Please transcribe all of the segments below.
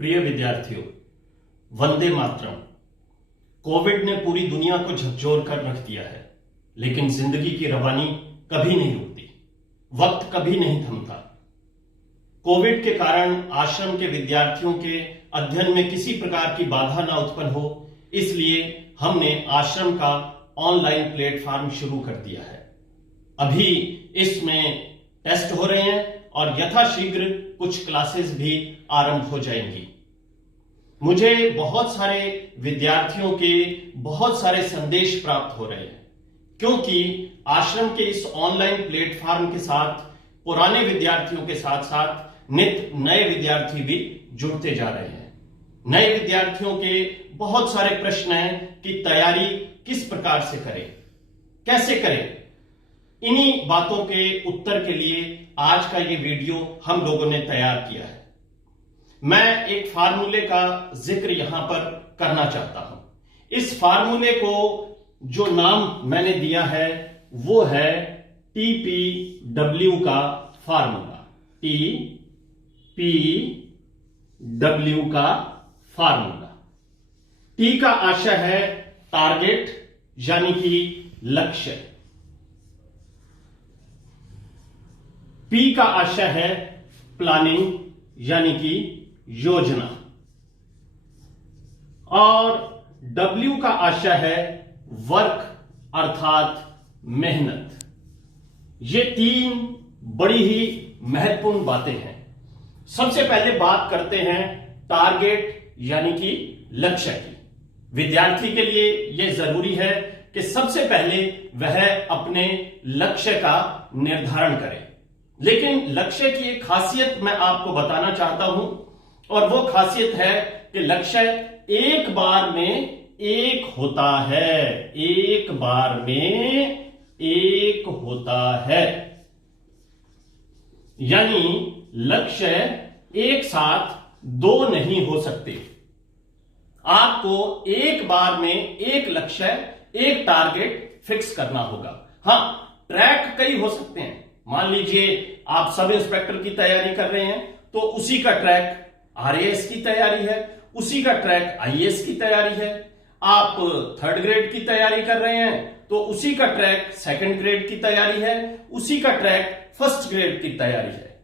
प्रिय विद्यार्थियों, वंदे मातरम। कोविड ने पूरी दुनिया को झकझोर कर रख दिया है, लेकिन जिंदगी की रवानी कभी नहीं रुकती, वक्त कभी नहीं थमता। कोविड के कारण आश्रम के विद्यार्थियों के अध्ययन में किसी प्रकार की बाधा ना उत्पन्न हो, इसलिए हमने आश्रम का ऑनलाइन प्लेटफॉर्म शुरू कर दिया है। अभी इसमें टेस्ट हो रहे हैं और यथाशीघ्र कुछ क्लासेस भी आरंभ हो जाएंगी। मुझे बहुत सारे विद्यार्थियों के बहुत सारे संदेश प्राप्त हो रहे हैं, क्योंकि आश्रम के इस ऑनलाइन प्लेटफॉर्म के साथ पुराने विद्यार्थियों के साथ साथ नित नए विद्यार्थी भी जुड़ते जा रहे हैं। नए विद्यार्थियों के बहुत सारे प्रश्न हैं कि तैयारी किस प्रकार से करें, कैसे करें। इन्हीं बातों के उत्तर के लिए आज का ये वीडियो हम लोगों ने तैयार किया है। मैं एक फार्मूले का जिक्र यहां पर करना चाहता हूं। इस फार्मूले को जो नाम मैंने दिया है वो है TPW का फार्मूला। TPW का फार्मूला। T का आशय है टारगेट यानी कि लक्ष्य। P का आशय है प्लानिंग यानी कि योजना, और W का आशय है वर्क अर्थात मेहनत। ये तीन बड़ी ही महत्वपूर्ण बातें हैं। सबसे पहले बात करते हैं टारगेट यानी कि लक्ष्य की। विद्यार्थी के लिए यह जरूरी है कि सबसे पहले वह अपने लक्ष्य का निर्धारण करे। लेकिन लक्ष्य की एक खासियत मैं आपको बताना चाहता हूं, और वो खासियत है कि लक्ष्य एक बार में एक होता है। एक बार में एक होता है, यानी लक्ष्य एक साथ दो नहीं हो सकते। आपको एक बार में एक लक्ष्य, एक टारगेट फिक्स करना होगा। हां, ट्रैक कई हो सकते हैं। मान लीजिए आप सब इंस्पेक्टर की तैयारी कर रहे हैं तो उसी का ट्रैक RAS की तैयारी है, उसी का ट्रैक IAS की तैयारी है। आप 3rd ग्रेड की तैयारी कर रहे हैं तो उसी का ट्रैक 2nd ग्रेड की तैयारी है, उसी का ट्रैक 1st ग्रेड की तैयारी है।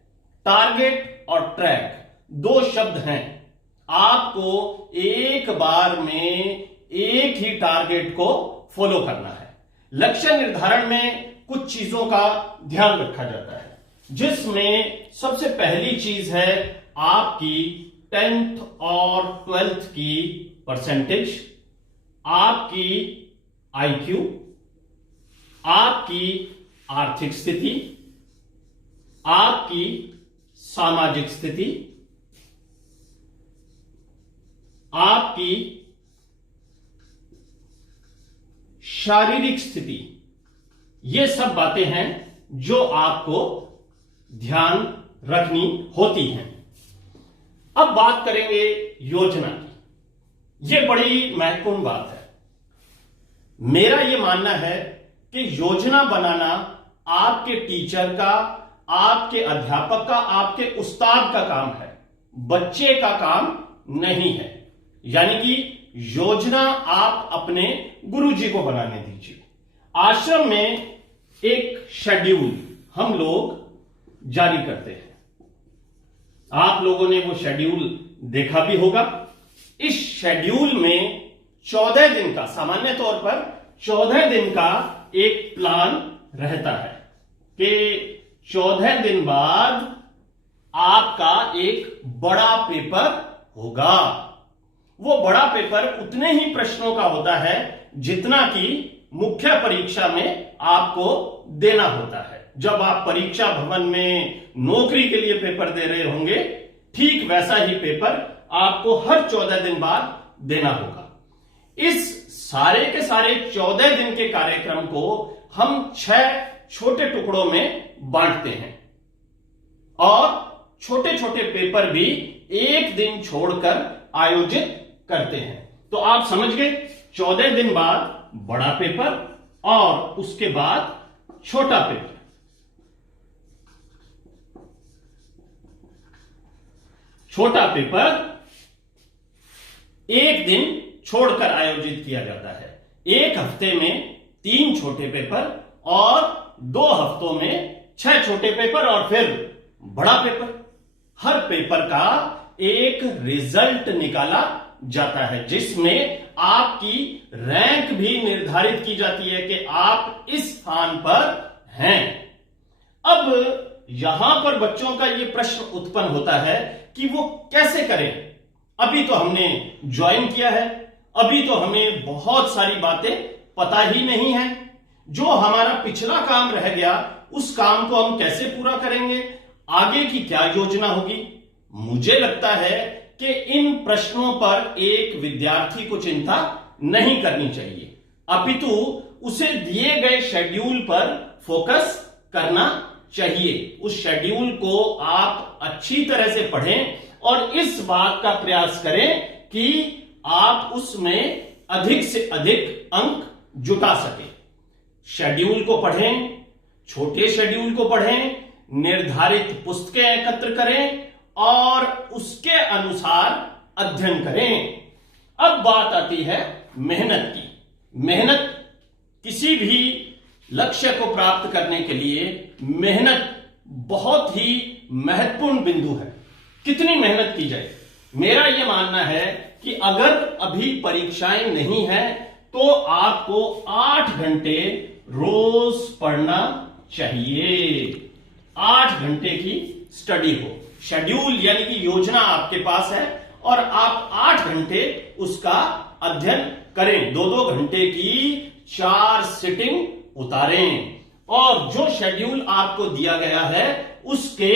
टारगेट और ट्रैक दो शब्द हैं। आपको एक बार में एक ही टारगेट को फॉलो करना है। लक्ष्य निर्धारण में कुछ चीजों का ध्यान रखा जाता है, जिसमें सबसे पहली चीज है आपकी 10th और 12th की परसेंटेज, आपकी IQ, आपकी आर्थिक स्थिति, आपकी सामाजिक स्थिति, आपकी शारीरिक स्थिति। ये सब बातें हैं जो आपको ध्यान रखनी होती हैं। अब बात करेंगे योजना की। यह बड़ी महत्वपूर्ण बात है। मेरा यह मानना है कि योजना बनाना आपके टीचर का, आपके अध्यापक का, आपके उस्ताद का काम है, बच्चे का काम नहीं है। यानी कि योजना आप अपने गुरुजी को बनाने दीजिए। आश्रम में एक शेड्यूल हम लोग जारी करते हैं। आप लोगों ने वो शेड्यूल देखा भी होगा। इस शेड्यूल में 14 दिन का, सामान्य तौर पर 14 दिन का एक प्लान रहता है कि 14 दिन बाद आपका एक बड़ा पेपर होगा। वो बड़ा पेपर उतने ही प्रश्नों का होता है जितना कि मुख्य परीक्षा में आपको देना होता है। जब आप परीक्षा भवन में नौकरी के लिए पेपर दे रहे होंगे, ठीक वैसा ही पेपर आपको हर 14 दिन बाद देना होगा। इस सारे के सारे 14 दिन के कार्यक्रम को हम 6 छोटे टुकड़ों में बांटते हैं, और छोटे छोटे पेपर भी एक दिन छोड़कर आयोजित करते हैं। तो आप समझ गए, 14 दिन बाद बड़ा पेपर और उसके बाद छोटा पेपर। छोटा पेपर एक दिन छोड़कर आयोजित किया जाता है। एक हफ्ते में 3 छोटे पेपर और 2 हफ्तों में 6 छोटे पेपर और फिर बड़ा पेपर। हर पेपर का एक रिजल्ट निकाला जाता है जिसमें आपकी रैंक भी निर्धारित की जाती है कि आप इस स्थान पर हैं। अब यहां पर बच्चों का यह प्रश्न उत्पन्न होता है कि वो कैसे करें। अभी तो हमने ज्वाइन किया है, अभी तो हमें बहुत सारी बातें पता ही नहीं है। जो हमारा पिछला काम रह गया उस काम को हम कैसे पूरा करेंगे, आगे की क्या योजना होगी। मुझे लगता है कि इन प्रश्नों पर एक विद्यार्थी को चिंता नहीं करनी चाहिए, अपितु उसे दिए गए शेड्यूल पर फोकस करना चाहिए। उस शेड्यूल को आप अच्छी तरह से पढ़ें और इस बात का प्रयास करें कि आप उसमें अधिक से अधिक अंक जुटा सकें। शेड्यूल को पढ़ें, छोटे शेड्यूल को पढ़ें, निर्धारित पुस्तकें एकत्र करें और उसके अनुसार अध्ययन करें। अब बात आती है मेहनत की। मेहनत किसी भी लक्ष्य को प्राप्त करने के लिए मेहनत बहुत ही महत्वपूर्ण बिंदु है। कितनी मेहनत की जाए? मेरा यह मानना है कि अगर अभी परीक्षाएं नहीं है तो आपको 8 घंटे रोज पढ़ना चाहिए। 8 घंटे की स्टडी हो, शेड्यूल यानी कि योजना आपके पास है और आप 8 घंटे उसका अध्ययन करें। 2-2 घंटे की 4 सिटिंग उतारें और जो शेड्यूल आपको दिया गया है उसके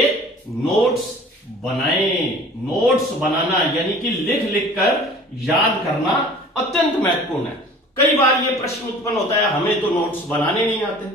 नोट्स बनाएं। नोट्स बनाना यानी कि लिख लिख कर याद करना अत्यंत महत्वपूर्ण है। कई बार यह प्रश्न उत्पन्न होता है, हमें तो नोट्स बनाने नहीं आते।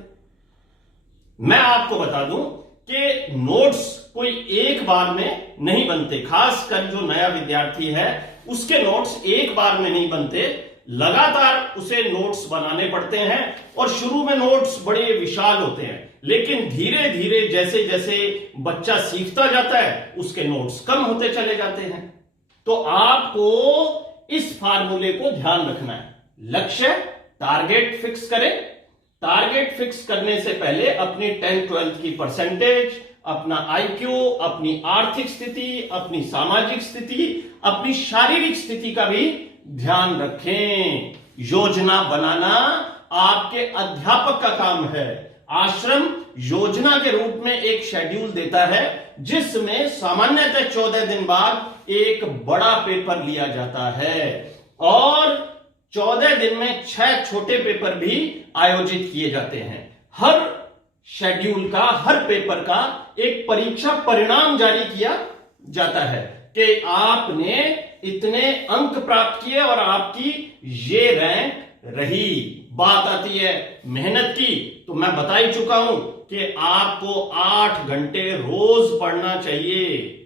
मैं आपको बता दूं कि नोट्स कोई एक बार में नहीं बनते। खासकर जो नया विद्यार्थी है उसके नोट्स एक बार में नहीं बनते, लगातार उसे नोट्स बनाने पड़ते हैं और शुरू में नोट्स बड़े विशाल होते हैं, लेकिन धीरे धीरे जैसे जैसे बच्चा सीखता जाता है उसके नोट्स कम होते चले जाते हैं। तो आपको इस फार्मूले को ध्यान रखना है। लक्ष्य, टारगेट फिक्स करें। टारगेट फिक्स करने से पहले अपनी 10th-12th की परसेंटेज, अपना आईक्यू, अपनी आर्थिक स्थिति, अपनी सामाजिक स्थिति, अपनी शारीरिक स्थिति का भी ध्यान रखें। योजना बनाना आपके अध्यापक का काम है। आश्रम योजना के रूप में एक शेड्यूल देता है जिसमें सामान्यतः 14 दिन बाद एक बड़ा पेपर लिया जाता है और 14 दिन में 6 छोटे पेपर भी आयोजित किए जाते हैं। हर शेड्यूल का, हर पेपर का एक परीक्षा परिणाम जारी किया जाता है कि आपने इतने अंक प्राप्त किए और आपकी ये रैंक रही। बात आती है मेहनत की, तो मैं बता ही चुका हूं कि आपको 8 घंटे रोज पढ़ना चाहिए।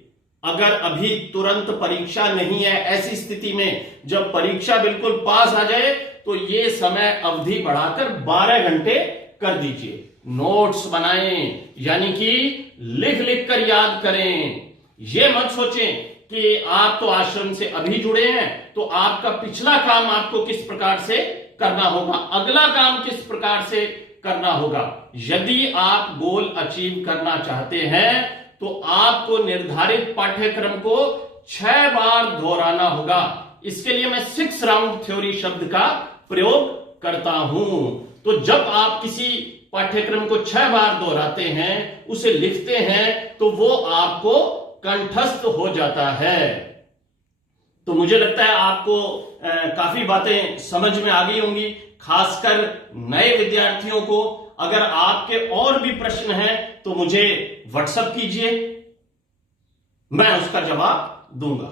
अगर अभी तुरंत परीक्षा नहीं है, ऐसी स्थिति में जब परीक्षा बिल्कुल पास आ जाए तो ये समय अवधि बढ़ाकर 12 घंटे कर दीजिए। नोट्स बनाएं, यानी कि लिख लिख कर याद करें। ये मत सोचें कि आप तो आश्रम से अभी जुड़े हैं तो आपका पिछला काम आपको किस प्रकार से करना होगा, अगला काम किस प्रकार से करना होगा। यदि आप गोल अचीव करना चाहते हैं तो आपको निर्धारित पाठ्यक्रम को 6 बार दोहराना होगा। इसके लिए मैं 6 राउंड थ्योरी शब्द का प्रयोग करता हूं। तो जब आप किसी पाठ्यक्रम को 6 बार दोहराते हैं, उसे लिखते हैं, तो वो आपको कंठस्थ हो जाता है। तो मुझे लगता है आपको काफी बातें समझ में आ गई होंगी, खासकर नए विद्यार्थियों को। अगर आपके और भी प्रश्न हैं तो मुझे व्हाट्सएप कीजिए, मैं उसका जवाब दूंगा।